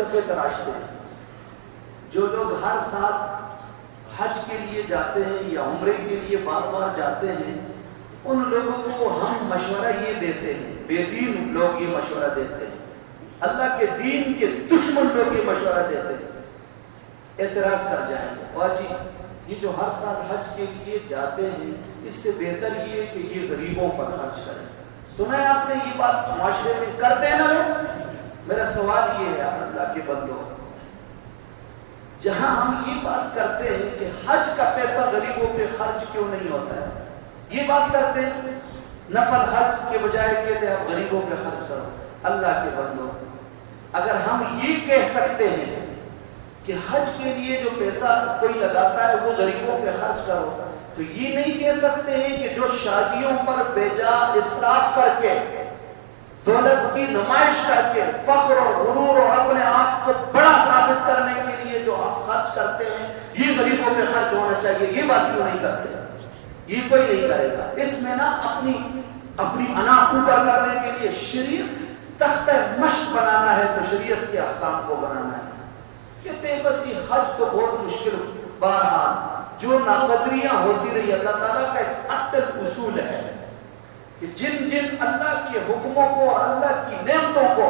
فلسفے تراشتے ہیں. جو لوگ ہر سال حج کے لیے جاتے ہیں یا عمرے کے لیے بار بار جاتے ہیں، ان لوگوں کو ہم مشورہ یہ دیتے ہیں، بے دین لوگ یہ مشورہ دیتے ہیں، اللہ کے دین کے دشمن لوگ یہ مشورہ دیتے ہیں، اعتراض کر جائیں گے، واجی یہ جو ہر سال حج کے لیے جاتے ہیں اس سے بہتر یہ ہے کہ یہ غریبوں پر خرچ کریں. سنا ہے آپ نے یہ بات معاشرے میں کرتے ہیں نا لوگ؟ میرا سوال یہ ہے اللہ کے بندوں، جہاں ہم یہ بات کرتے ہیں کہ حج کا پیسہ غریبوں پہ خرچ کیوں نہیں ہوتا ہے، یہ بات کرتے ہیں، نفل حج کے بجائے کہتے ہیں آپ غریبوں پہ خرچ کرو. اللہ کے بندوں، اگر ہم یہ کہہ سکتے ہیں کہ حج کے لیے جو پیسہ کوئی لگاتا ہے وہ غریبوں پہ خرچ کرو، تو یہ نہیں کہہ سکتے ہیں کہ جو شادیوں پر بے جا اسراف کر کے، دولت کی نمائش کر کے، فخر اور غرور اور اپنے آپ کو بڑا ثابت کرنے کے لیے جو آپ خرچ کرتے ہیں یہ غریبوں پہ خرچ ہونا چاہیے، یہ بات کیوں نہیں کرتے؟ یہ کوئی نہیں کرے گا. اس میں نا اپنی انا اوپر کرنے کے لیے شریعت تختہ مشق بنانا ہے تو شریعت کے احکام کو بنانا ہے. کہتے ہیں بس جی حج تو بہت مشکل. بہرحال جو ناقدریاں ہوتی رہی، اللہ تعالیٰ کا ایک اٹل اصول ہے کہ جن اللہ کے حکموں کو اور اللہ کی نعمتوں کو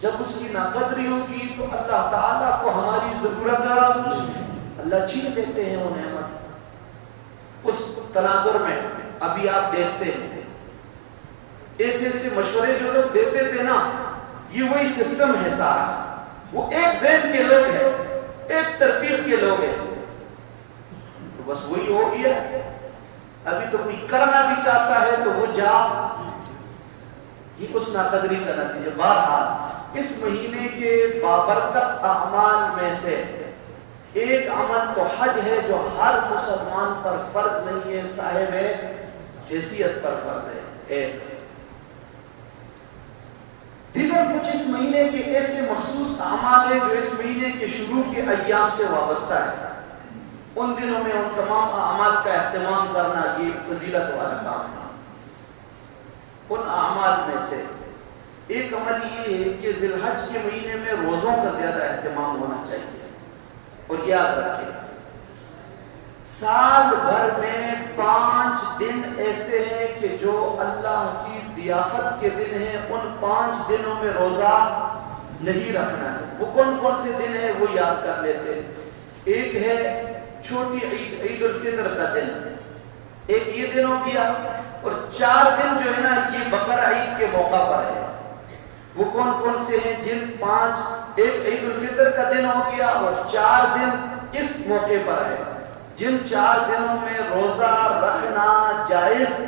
جب اس کی ناقدری ہوگی تو اللہ تعالیٰ کو ہماری ضرورت اللہ چھین لیتے ہیں وہ نعمت. اس تناظر میں ابھی آپ دیکھتے ہیں ایسے مشورے جو لوگ دیتے تھے نا، یہ وہی سسٹم ہے سارا. وہ ایک ذہن کے لوگ ہیں، ایک ترتیب کے لوگ ہیں، تو بس وہی ہو گیا. ابھی تو کوئی کرنا بھی چاہتا ہے تو وہ جا، یہ اس ناقدری کا نتیجہ. بہرحال اس مہینے کے بابرکت اعمال میں سے ایک عمل تو حج ہے جو ہر مسلمان پر فرض نہیں ہے، صاحب حیثیت پر فرض ہے. ایک دیگر کچھ اس مہینے کے ایسے مخصوص اعمال ہیں جو اس مہینے کے شروع کے ایام سے وابستہ ہے. ان دنوں میں ان تمام اعمال کا اہتمام کرنا یہ فضیلت والا کام ہے. ان اعمال میں سے ایک عمل یہ ہے کہ ذی الحج کے مہینے میں روزوں کا زیادہ اہتمام ہونا چاہیے. اور یاد رکھیں سال بھر میں 5 دن ایسے ہیں کہ جو اللہ کی ضیافت کے دن ہیں، ان 5 دنوں میں روزہ نہیں رکھنا ہے. وہ کون کون سے دن ہیں وہ یاد کر لیتے ہیں. ایک ہے چھوٹی عید، عید الفطر کا دن، ایک یہ دن ہو گیا. اور 4 دن جو ہے نا یہ بقرہ عید کے موقع پر ہے. وہ کون کون سے ہیں؟ ایک عید الفطر کا دن ہو گیا اور 4 دن اس موقع پر ہے. جن 4 دنوں میں روزہ رکھنا جائز،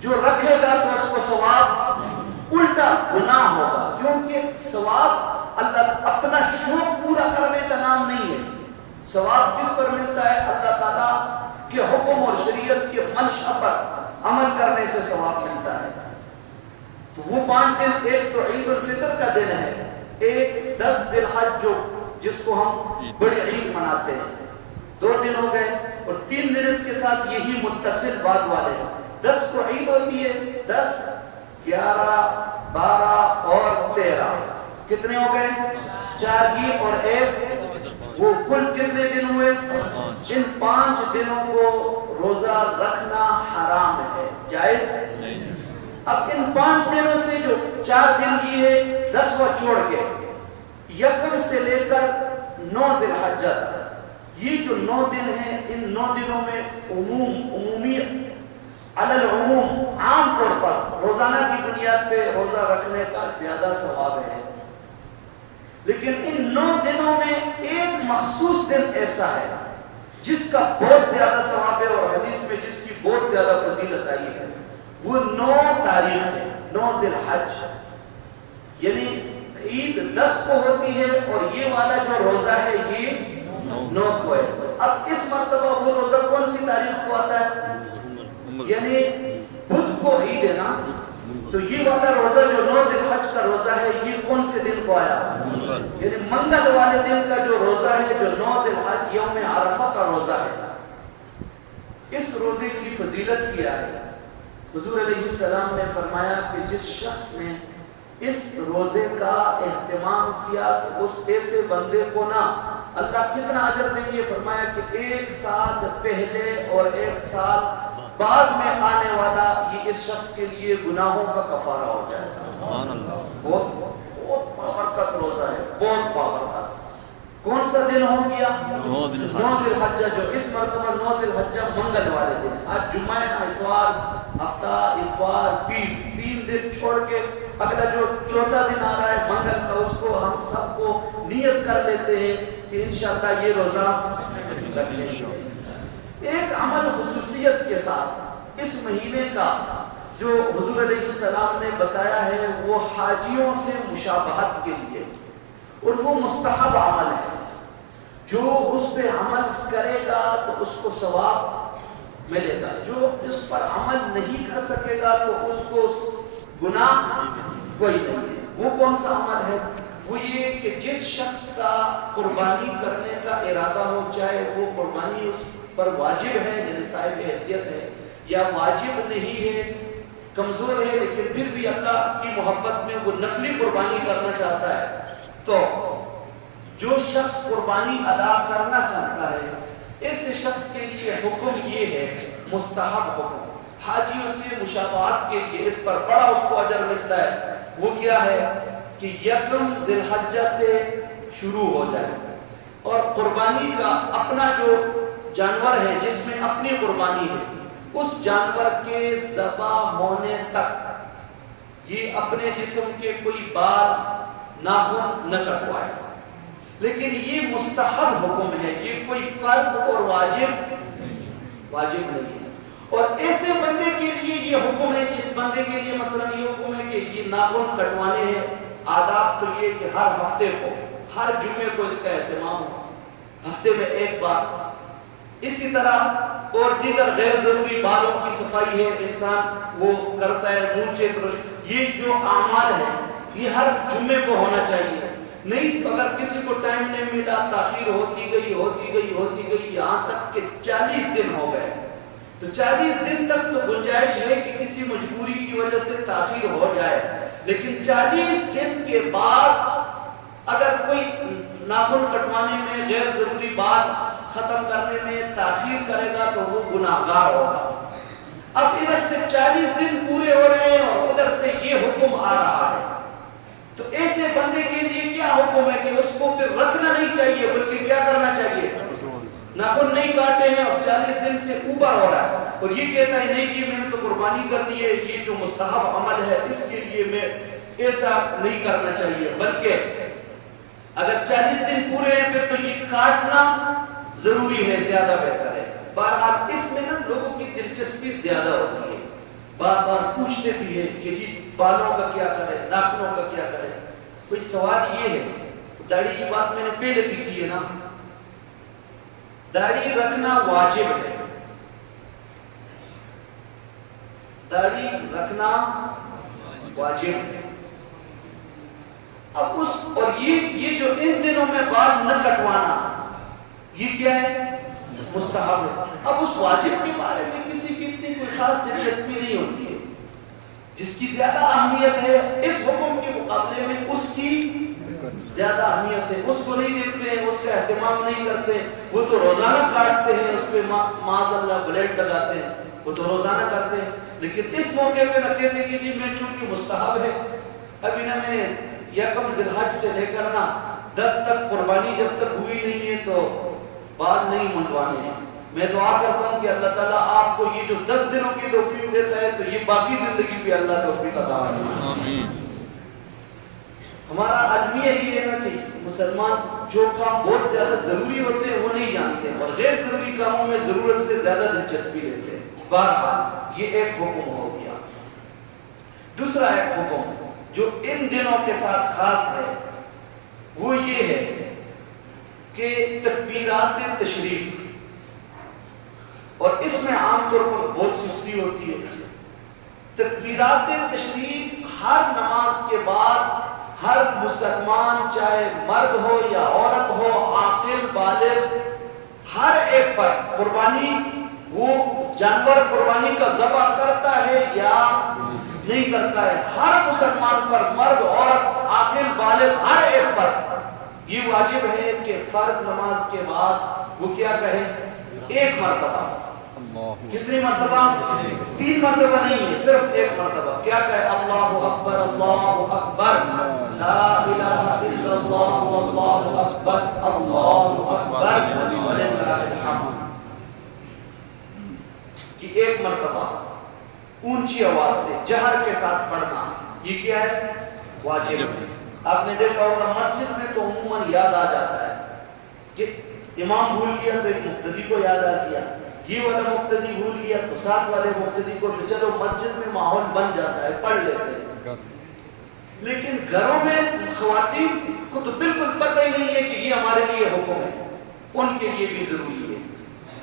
جو رکھے گا تو اس کو ثواب الٹا گناہ ہوگا، کیونکہ ثواب اللہ اپنا شوق پورا کرنے کا نام نہیں ہے. ثواب کس پر ملتا ہے؟ اللہ تعالیٰ کے حکم اور شریعت کے منشا پر عمل کرنے سے ثواب ملتا ہے. تو وہ 5 دن، ایک تو عید الفطر کا دن ہے، ایک 10 ذی الحج جس کو ہم بڑی عید مناتے ہیں، 2 دن ہو گئے. اور 3 دن اس کے ساتھ یہی متصل بعد والے ہیں. 10 کو عید ہوتی ہے، 10 11 12 اور 13 کتنے ہو گئے؟ 4 یہ اور 1، وہ کل کتنے دن ہوئے؟ ان 5 دنوں کو روزہ رکھنا حرام ہے، جائز نہیں. اب ان 5 دنوں سے جو 4 دن لیے 10واں چھوڑ کے یکم سے لے کر 9 ذی الحجہ تک، یہ جو 9 دن ہیں، ان 9 دنوں میں عمومی علی العموم عام طور پر روزانہ کی بنیاد پہ روزہ رکھنے کا زیادہ ثواب ہے. لیکن ان 9 دنوں میں ایک مخصوص دن ایسا ہے جس کا بہت زیادہ ثواب ہے اور حدیث میں جس کی بہت زیادہ فضیلت آئی ہے. وہ 9 تاریخ ہے، 9 ذی الحج، یعنی عید 10 کو ہوتی ہے اور یہ والا جو روزہ ہے یہ 9 کو ہے. اب اس مرتبہ وہ روزہ کون سی تاریخ کو آتا ہے؟ یعنی بدھ کو عید ہے نا، تو یہ والا روزہ جو 9 ذی الحج کا روزہ ہے یہ کون سے دن کو آیا؟ یعنی منگل والے دن کا جو روزہ ہے، جو 9 ذی الحج یوم عرفہ کا روزہ ہے. اس روزے کی فضیلت کیا ہے؟ حضور علیہ السلام نے فرمایا کہ جس شخص نے اس روزے کا اہتمام کیا تو اس ایسے بندے کو نا اللہ کتنا اجر دیں گے. فرمایا کہ 1 سال پہلے اور 1 سال بعد میں آنے والا یہ اس شخص کے لیے گناہوں کا کفارہ ہو جائے. سبحان اللہ. بہت بابرکت روزہ ہے, بہت بابرکت. کون سا دن ہو گیا؟ 9 ذی الحجہ, جو اس مرتبہ 9 ذی الحجہ منگل والے دن. آج جمعہ, اتوار, ہفتہ, اتوار, پیر, 3 دن چھوڑ کے اگلا جو 4تھا دن آ رہا ہے منگل کا, اس کو ہم سب کو نیت کر لیتے ہیں کہ انشاءاللہ یہ روزہ رکھیں گے. ایک عمل خصوصیت کے ساتھ اس مہینے کا جو حضور علیہ السلام نے بتایا ہے وہ حاجیوں سے مشابہت کے لیے, اور وہ مستحب عمل ہے. جو اس پہ عمل کرے گا تو اس کو ثواب ملے گا, جو اس پر عمل نہیں کر سکے گا تو اس کو گناہ کوئی نہیں ہے. وہ کون سا عمل ہے؟ وہ یہ کہ جس شخص کا قربانی کرنے کا ارادہ ہو, چاہے وہ قربانی اس پر واجب ہے, یعنی صاحب حیثیت ہے, یا واجب نہیں ہے, کمزور ہے, لیکن پھر بھی اللہ کی محبت میں وہ نفلی قربانی کرنا چاہتا ہے, تو جو شخص قربانی ادا کرنا چاہتا ہے اس شخص کے لیے حکم یہ ہے, مستحب حکم, حاجیوں سے مشابہت کے لیے اس پر بڑا اس کو اجر ملتا ہے. وہ کیا ہے کہ 1 ذی الحجہ سے شروع ہو جائے اور قربانی کا اپنا جو جانور ہے جس میں اپنی قربانی ہے اس جانور کے ذبح ہونے تک یہ اپنے جسم کے کوئی بال ناخن نہ کٹوائے. لیکن یہ مستحب حکم ہے, یہ کوئی فرض اور واجب نہیں ہے. اور ایسے بندے کے لیے یہ حکم ہے جس بندے کے لیے مثلا یہ حکم ہے کہ یہ ناخن کٹوانے ہیں. آداب تو یہ کہ ہر ہفتے کو, ہر جمعے کو اس کا اہتمام ہو, ہفتے میں 1 بار. اسی طرح اور دیگر غیر ضروری بالوں کی صفائی ہے, انسان وہ کرتا ہے, مونچھیں ترش, یہ جو اعمال ہے یہ ہر جمعے کو ہونا چاہیے. نہیں تو اگر کسی کو ٹائم نہیں ملا, تاخیر ہوتی گئی یہاں تک کہ 40 دن ہو گئے, تو 40 دن تک تو گنجائش ہے کہ کسی مجبوری کی وجہ سے تاخیر ہو جائے. لیکن 40 دن کے بعد اگر کوئی ناخن کٹوانے میں, غیر ضروری بات ختم کرنے میں تاخیر کرے گا تو وہ گناہگار ہوگا. اب ادھر سے 40 دن پورے ہو رہے ہیں اور ادھر سے یہ حکم آ رہا ہے, تو ایسے بندے کے لیے کیا حکم ہے کہ اس کو پھر رکھنا نہیں چاہیے, بلکہ کیا کرنا چاہیے؟ ناخن نہیں کاٹے ہیں اور 40 دن سے اوپر ہو رہا ہے اور یہ کہتا ہے نہیں جی میں نے تو قربانی کرنی ہے, یہ جو مستحب عمل ہے اس کے لیے میں ایسا نہیں کرنا چاہیے. بلکہ اگر 40 دن پورے ہیں پھر تو یہ کاٹنا ضروری ہے, زیادہ بہتر ہے. بہرحال اس میں نا لوگوں کی دلچسپی زیادہ ہوتی ہے, بار بار پوچھتے بھی ہیں کہ جی بالوں کا کیا کرے, ناخنوں کا کیا کرے. کوئی سوال یہ ہے, داڑھی کی بات میں نے پہلے بھی کی ہے نا, داڑھی رکھنا واجب ہے, داڑھی رکھنا واجب ہے. اب اس اور یہ جو ان دنوں میں بال نہ کٹوانا یہ کیا ہے؟ مستحب ہے. اب اس واجب کے بارے میں کسی کی اتنی کوئی خاص دلچسپی نہیں ہوتی ہے. جس کی زیادہ اہمیت ہے اس حکم کے مقابلے میں اس کی زیادہ اہمیت ہے, اس کو نہیں دیکھتے ہیں, اس کا اہتمام نہیں کرتے. وہ تو روزانہ کاٹتے ہیں, اس پہ معاذ اللہ بلیڈ لگاتے ہیں, وہ تو روزانہ کرتے ہیں. لیکن اس موقع پہ نہ کہتے کہ جی میں چونکہ مستحب ہے, ابھی نہ میں نے 1 ذی الحجہ سے لے کر نا 10 تک قربانی جب تک ہوئی نہیں ہے تو بال نہیں منڈوانے ہیں. میں دعا کرتا ہوں کہ اللہ تعالیٰ آپ کو یہ جو 10 دنوں کی توفیق دیتا ہے تو یہ باقی زندگی بھی اللہ توفیق عطا فرمائے. آمین. ہمارا المیہ یہ ہے نا کہ مسلمان جو کام بہت زیادہ ضروری ہوتے ہیں وہ نہیں جانتے اور غیر ضروری کاموں میں ضرورت سے زیادہ دلچسپی لیتے ہیں. بہرحال یہ ایک حکم ہو گیا. دوسرا ایک حکم جو ان دنوں کے ساتھ خاص ہے وہ یہ ہے کہ تکبیرات تشریف, اور اس میں عام طور پر بہت سستی ہوتی ہے. تکبیرات تشریف ہر نماز کے بعد ہر مسلمان چاہے مرد ہو یا عورت ہو, عاقل بالغ, ہر ایک پر قربانی وہ جانور قربانی کا ذبح کرتا ہے یا نہیں کرتا ہے. ہر مسلمان پر، مرد عورت عاقل بالغ ہر ایک پر یہ واجب ہے کہ فرض نماز کے بعد وہ کیا کہے؟ ایک مرتبہ. کتنی مرتبہ؟ 3 مرتبہ نہیں ہے، صرف ایک مرتبہ. کیا کہے؟ اللہ اکبر اللہ اکبر لا الہ الا اللہ واللہ اکبر اللہ اکبر وللہ الحمد. کہ ایک مرتبہ اونچی آواز سے جہر کے ساتھ پڑھنا یہ کیا ہے؟ واجب ہے. آپ نے دیکھا ہوگا مسجد میں تو عموماً یاد آ جاتا ہے کہ امام بھول گیا تو ایک مقتدی کو یاد آ گیا، یہ والا مقتدی بھول گیا تو ساتھ والے مقتدی کو، تو چلو مسجد میں ماحول بن جاتا ہے، پڑھ لیتے ہیں. لیکن گھروں میں خواتین کو تو بالکل پتہ ہی نہیں ہے کہ یہ ہمارے لیے حکم ہے، ان کے لیے بھی ضروری ہے.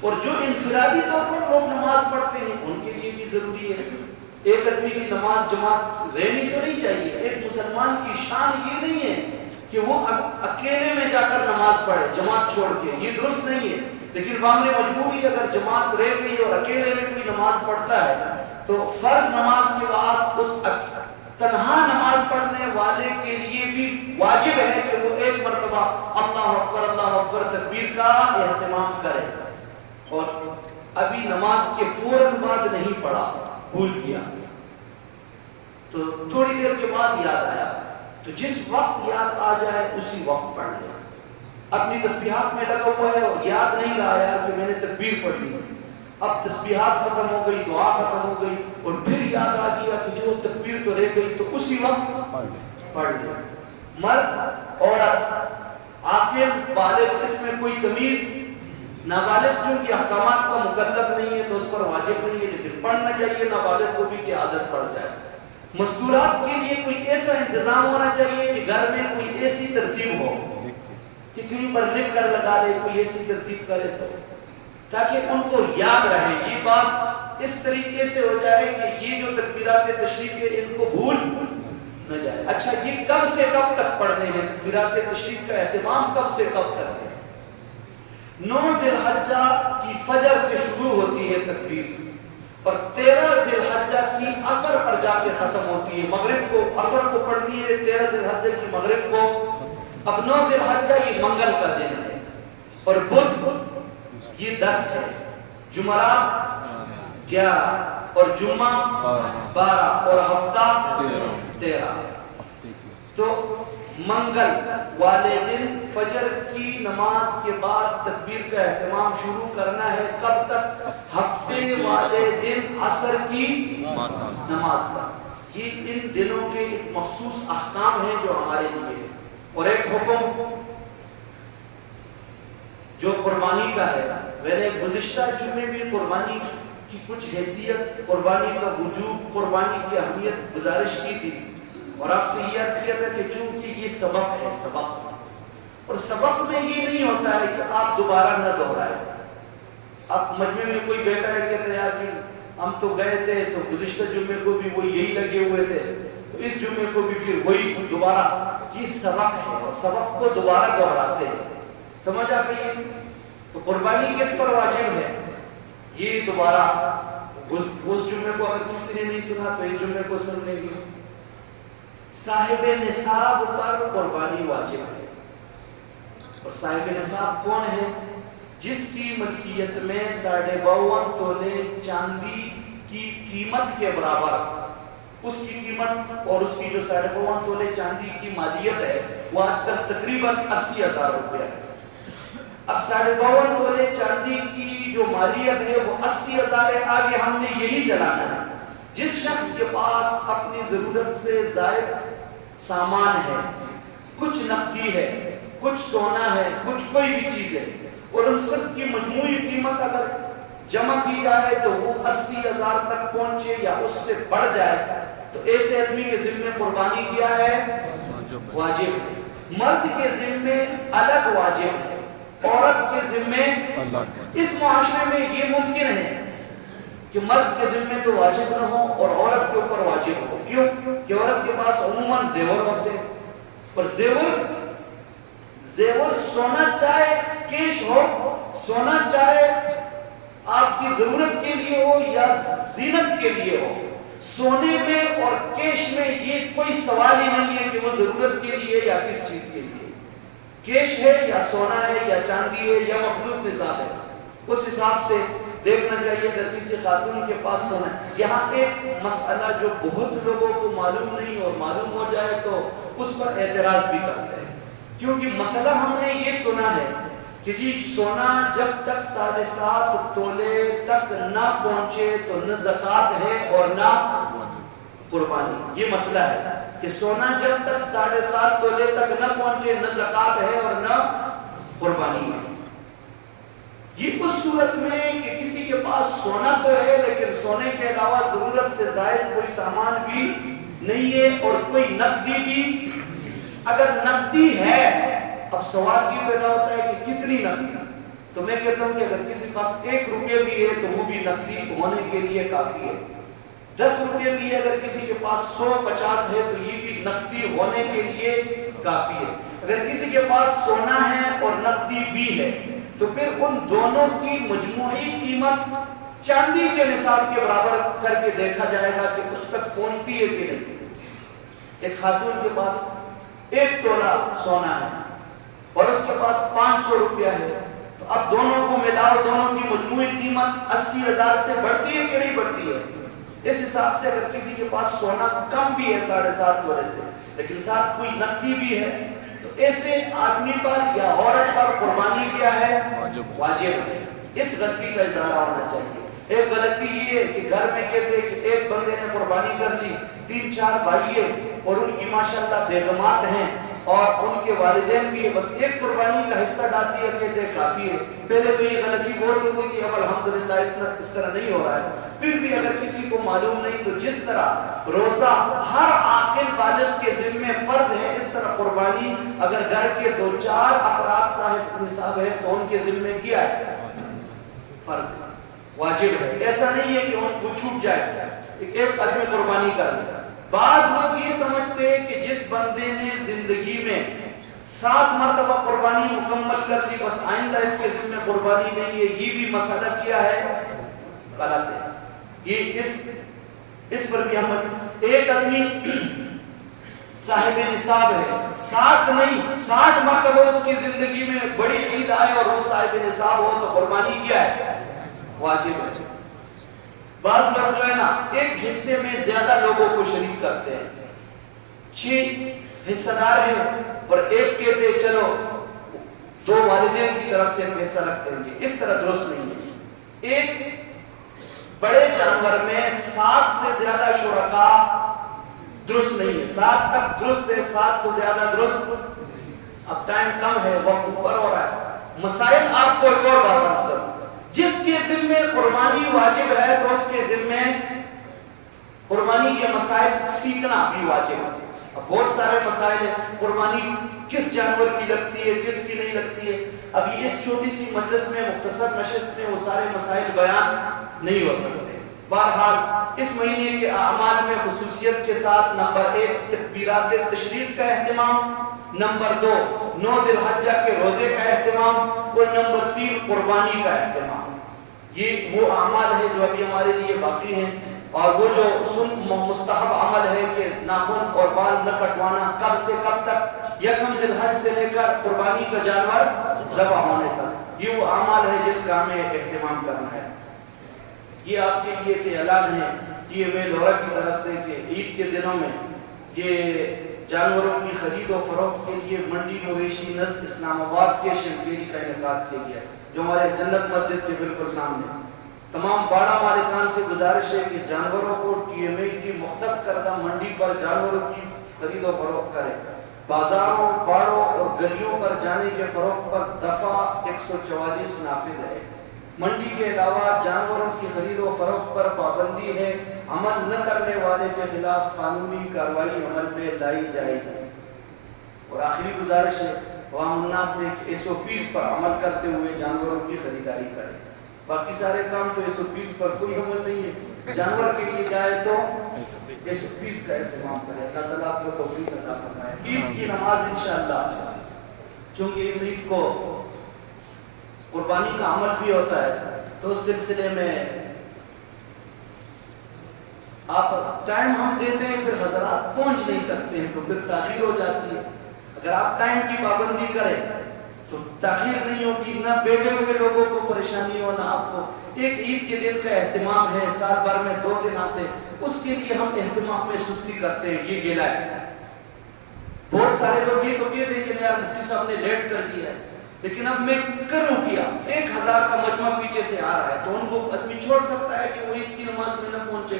اور جو انفرادی طور پر لوگ نماز پڑھتے ہیں ان کے لیے بھی ضروری ہے. ایک آدمی کی نماز جماعت رہنی تو نہیں چاہیے. ایک مسلمان کی شان یہ نہیں ہے کہ وہ اکیلے میں جا کر نماز پڑھے جماعت چھوڑ کے، یہ درست نہیں ہے. لیکن بعض مجبوری اگر جماعت رہ گئی اور اکیلے میں کوئی نماز پڑھتا ہے تو فرض نماز کے بعد اس تنہا نماز پڑھنے والے کے لیے بھی واجب ہے کہ وہ ایک مرتبہ اللہ اکبر تکبیر کا اہتمام کرے. اور ابھی نماز کے فوراً بعد نہیں پڑھا، بھول گیا تو تھوڑی دیر کے بعد یاد آیا تو جس وقت یاد آ جائے اسی وقت پڑھ لے. اپنی تسبیحات میں لگا ہوا ہے اور یاد نہیں رہا ہے کہ میں نے تکبیر پڑھ لی، اب تسبیحات ختم ہو گئی، دعا ختم ہو گئی اور پھر یاد آ گیا کہ جو تکبیر تو رہ گئی تو اسی وقت پڑھ لے. مرد عورت عاقل بالغ اس میں کوئی تمیز، نابالغ جو کہ احکامات کا مکلف نہیں ہے تو اس پر واجب نہیں ہے، لیکن پڑھنا چاہیے نابالغ کو بھی کہ عادت پڑ جائے. مستورات کے لیے کوئی ایسا انتظام ہونا چاہیے کہ گھر میں کوئی ایسی ترتیب ہو کہ کہیں پر لکھ کر لگا دے، کوئی ایسی ترتیب کرے تو تاکہ ان کو یاد رہے. یہ بات اس طریقے سے ہو جائے کہ یہ جو تکبیرات تشریف ہے ان کو بھول نہ جائے. اچھا یہ کب سے کب تک پڑھنے ہیں تکبیرات تشریف کا اہتمام کب سے کب تک ہے؟ 9 ذی الحجہ کی فجر سے شروع ہوتی ہے تکبیر اور 13 ذی الحجہ کی عصر پر جا کے ختم ہوتی ہے. مغرب کو عصر کو پڑھنی ہے 13 ذی الحجہ کی مغرب کو. اب 9 ذی الحجہ یہ منگل کا دن ہے اور بدھ یہ 10 ہے، جمعرات 11 اور جمعہ 12 اور ہفتہ 13. تو منگل والے دن فجر کی نماز کے بعد تکبیر کا اہتمام شروع کرنا ہے. کب تک؟ ہفتے والے دن عصر کی نماز تک. یہ ان دنوں کے مخصوص احکام ہیں جو ہمارے لیے. اور ایک حکم جو قربانی کا ہے، میں نے گزشتہ جمعے میں قربانی کی کچھ حیثیت، قربانی کا وجوب، قربانی کی اہمیت گزارش کی تھی اور آپ سے یہ عرض کیا تھا کہ چونکہ یہ سبق ہے، سبق، اور سبق میں یہ نہیں ہوتا ہے کہ آپ دوبارہ نہ دہرائیں. آپ مجمع میں کوئی بیٹا ہے کہتے ہیں یار کہ ہم تو گئے تھے تو گزشتہ جمعے کو بھی وہ یہی لگے ہوئے تھے تو اس جمعے کو بھی پھر وہی دوبارہ. یہ سبق ہے اور سبق کو دوبارہ دہراتے ہیں. سمجھ آ گئی؟ تو قربانی کس پر واجب ہے؟ یہ دوبارہ اس جمعے کو اگر کسی نے نہیں سنا تو اس جمعے کو سن لیں گے. صاحب نصاب پر قربانی واجب ہے. اور صاحب نصاب کون ہے؟ جس کی ملکیت میں 52.5 تولے چاندی کی قیمت کے برابر اس کی قیمت اور اس کی جو 52.5 تولے چاندی کی مالیت ہے وہ آج کل تقریباً 80,000 روپیہ ہے. اب 52.5 تولے چاندی کی جو مالیت ہے وہ 80,000 ہے. آگے ہم نے یہی چلانا ہے. جس شخص کے پاس اپنی ضرورت سے زائد سامان ہے، کچھ نقدی ہے، کچھ سونا ہے، کچھ کوئی بھی چیز ہے اور ان سب کی مجموعی قیمت اگر جمع کی جائے تو وہ 80,000 تک پہنچے یا اس سے بڑھ جائے تو ایسے آدمی کے ذمہ قربانی کیا ہے؟ واجب ہے. مرد کے ذمہ الگ واجب ہے، عورت کے ذمہ الگ. اس معاشرے میں یہ ممکن ہے کہ مرد کے ذمہ تو واجب نہ ہو اور عورت کے اوپر واجب ہو. کیوں؟ کہ عورت کے پاس عموماً زیور ہوتے ہیں اور زیور سونا چاہے کیش ہو، سونا چاہے آپ کی ضرورت کے لیے ہو یا زینت کے لیے ہو، سونے میں اور کیش میں یہ کوئی سوال ہی نہیں ہے کہ وہ ضرورت کے لیے یا کس چیز کے لیے، کیش ہے یا سونا ہے یا چاندی ہے یا مخلوط نصاب ہے، اس حساب سے دیکھنا چاہیے اگر کسی خاتون کے پاس سونا ہے۔ یہاں ایک مسئلہ جو بہت لوگوں کو معلوم نہیں اور معلوم ہو جائے تو اس پر اعتراض بھی کرتے ہیں، کیونکہ مسئلہ ہم نے یہ سنا ہے کہ جی سونا جب تک 7.5 تولے تک نہ پہنچے تو نہ زکوٰۃ ہے اور نہ قربانی۔ یہ مسئلہ ہے کہ سونا جب تک 7.5 تولے تک نہ پہنچے نہ زکوٰۃ ہے اور نہ قربانی ہے۔ یہ اس صورت میں کہ کسی کے پاس سونا تو ہے لیکن سونے کے علاوہ ضرورت سے زائد کوئی سامان بھی نہیں ہے اور کوئی نقدی بھی، اگر نقدی ہے اب سوال یہ پیدا ہوتا ہے کہ کتنی نقدی، تو میں کہتا ہوں کہ اگر کسی کے پاس 1 روپے بھی ہے تو وہ بھی نقدی ہونے کے لیے کافی ہے، 10 روپے بھی ہے اگر کسی کے پاس 150 ہے تو یہ بھی نقدی ہونے کے لیے کافی ہے۔ اگر کسی کے پاس سونا ہے اور نقدی بھی ہے تو پھر ان دونوں کی مجموعی قیمت چاندی کے نصاب کے برابر کر کے دیکھا جائے گا کہ اس تک پہنچتی ہے کہ نہیں۔ ایک خاتون کے پاس 1 تولہ سونا ہے اور اس کے پاس 500 روپیہ ہے، تو اب دونوں کو ملاؤ، دونوں کی مجموعی قیمت 80,000 سے بڑھتی ہے کہ نہیں بڑھتی ہے؟ اس حساب سے اگر کسی کے پاس سونا کم بھی ہے 7.5 تولے سے لیکن ساتھ کوئی نقدی بھی ہے تو ایسے آدمی پر یا عورت پر قربانی کیا ہے؟ واجب ہے۔ اس غلطی کا ازالہ ہونا چاہیے۔ ایک غلطی یہ ہے کہ گھر میں کہتے ہیں کہ ایک بندے نے قربانی کر دی، 3-4 بھائی ہیں اور ان کی ماشاءاللہ بیگمات ہیں اور ان کے والدین بھی ہیں، بس ایک قربانی کا حصہ ڈال دیا کہتے کافی ہے۔ پہلے تو یہ غلطی بہت ہوتی کہ اب الحمدللہ اتنا اس طرح نہیں ہو رہا ہے۔ پھر بھی اگر کسی کو معلوم نہیں تو جس طرح روزہ ہر عاقل بالغ کے ذمہ فرض ہے، اس طرح قربانی اگر گھر کے 2-4 افراد صاحب نصاب ہے تو ان کے ذمہ کیا ہے؟ فرض ہے، واجب ہے۔ ایسا نہیں ہے کہ ان کو چھوٹ جائے، ایک آدمی قربانی کر لے۔ بعض لوگ یہ سمجھتے ہیں کہ جس بندے نے زندگی میں 7 مرتبہ قربانی مکمل کر لی بس آئندہ اس کے ذمہ قربانی نہیں ہے، یہ بھی مسئلہ کیا ہے؟ غلط ہے۔ یہ اس پر بھی ہم ایک آدمی صاحب نصاب ہے، 7 نہیں 60 مرتبہ اس کی زندگی میں بڑی عید آئے اور وہ صاحب نصاب ہو تو قربانی کیا ہے؟ واجب ہے۔ بعض لوگ جو ہے نا ایک حصے میں زیادہ لوگوں کو شریک کرتے ہیں، 6 حصہ دار ہیں اور ایک کہتے ہیں چلو 2 والدین کی طرف سے ایک حصہ رکھتے ہیں، اس طرح درست نہیں ہے۔ ایک بڑے جانور میں 7 سے زیادہ شرکاء درست نہیں ہے، 7 تک درست ہے، 7 سے زیادہ درست۔ اب ٹائم کم ہے، وقت اوپر ہو رہا ہے، مسائل آپ کو ایک اور بات عرض کروں، جس کے ذمہ قربانی واجب ہے تو اس کے ذمہ قربانی کے مسائل سیکھنا بھی واجب ہے۔ اب بہت سارے مسائل ہیں، قربانی کس جانور کی لگتی ہے کس کی نہیں لگتی ہے، ابھی اس چھوٹی سی مجلس میں مختصر نشست میں وہ سارے مسائل بیان نہیں ہو سکتے۔ بہرحال اس مہینے کے اعمال میں خصوصیت کے ساتھ نمبر 1 تکبیرات تشریق کا اہتمام، نمبر 2 9 ذی الحجہ کے روزے کا اہتمام اور نمبر 3 قربانی کا اہتمام۔ یہ وہ اعمال ہے جو ابھی ہمارے لیے باقی ہیں، اور وہ جو مستحب عمل ہے کہ ناخن اور بال نہ کٹوانا کب سے کب تک، 1 ذی الحجہ سے لے کر قربانی کا جانور ذبح ہونے تک، یہ وہ اعمال ہے جن کا ہمیں اہتمام کرنا ہے۔ یہ آپ کے لیے کہ اعلان ہے کیے ہوئے لورا کی طرف سے کہ عید کے دنوں میں یہ جانوروں کی خرید و فروخت کے لیے منڈی مویشی نزد اسلام آباد کے شمکیری کا انعقاد کیا گیا جو ہمارے جنت مسجد کے بالکل سامنے۔ تمام باڑہ مالکان سے گزارش ہے کہ جانوروں کو ٹی ایم اے کی مختص کردہ منڈی پر جانوروں کی خرید و فروخت کریں۔ بازاروں، باڑوں اور گلیوں پر جانے کے فروخت پر دفعہ 144 نافذ ہے۔ منڈی کے علاوہ جانوروں کی خرید و فروخت پر پابندی ہے، عمل نہ کرنے والے کے خلاف قانونی کارروائی عمل میں لائی جائے گی۔ اور آخری گزارش ہے عوام الناس سے کہ SOPs پر عمل کرتے ہوئے جانوروں کی خریداری کریں۔ باقی سارے کام تو SOPs پر کوئی عمل نہیں ہے، جانور کے لیے جائے تو SOPs کا اہتمام کریں۔ اللہ تعالیٰ آپ کو توفیق عطا فرمائے۔ عید کی نماز انشاءاللہ، چونکہ اس عید کو قربانی کا عمل بھی ہوتا ہے تو اس سلسلے میں آپ ٹائم ہم دیتے ہیں پھر حضرات پہنچ نہیں سکتے ہیں تو پھر تاخیر ہو جاتی ہے. اگر آپ ٹائم کی پابندی کریں تو تاخیر نہیں ہوگی, نہ بیٹھے ہوئے لوگوں کو پریشانی ہو نہ آپ کو. ایک عید کے دن کا اہتمام ہے, سال بھر میں 2 دن آتے, اس کے لیے ہم اہتمام میں سستی کرتے ہیں, یہ گلا ہے. بہت سارے لوگ یہ تو کہتے ہیں کہ یار مفتی صاحب نے لیٹ کر دیا, لیکن اب میں کروں کیا, 1000 کا مجمع پیچھے سے آ رہا ہے تو ان کو آدمی چھوڑ سکتا ہے کہ وہ عید کی نماز میں نہ پہنچے.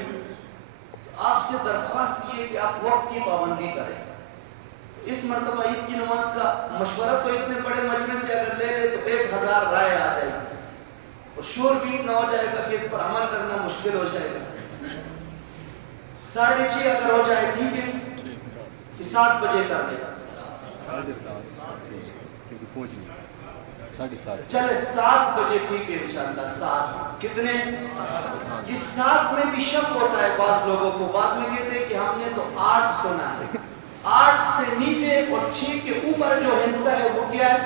آپ سے درخواست یہ کہ آپ وقت کی پابندی کریں. اس مرتبہ عید کی نماز کا مشورہ تو اتنے بڑے مجمع سے اگر لے لے تو 1000 رائے آ جائے گی, اور شور بھی اتنا ہو جائے گا کہ اس پر عمل کرنا مشکل ہو جائے گا. 6:30 اگر ہو جائے ٹھیک ہے کہ 7 بجے کر لے. چلے 7 بجے ٹھیک ہے انشاءاللہ. 7 کتنے؟ یہ 7 میں بھی شک ہوتا ہے بعض لوگوں کو, بعد میں کہتے ہیں کہ ہم نے تو 8 سنا ہے. 8 سے نیچے اور 6 کے اوپر جو ہنسا ہے وہ کیا ہے؟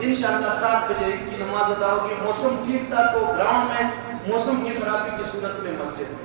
انشاءاللہ 7 بجے عید کی نماز ادا ہوگی. موسم ٹھیک تھا تو گراؤنڈ میں, موسم کی خرابی کی صورت میں مسجد.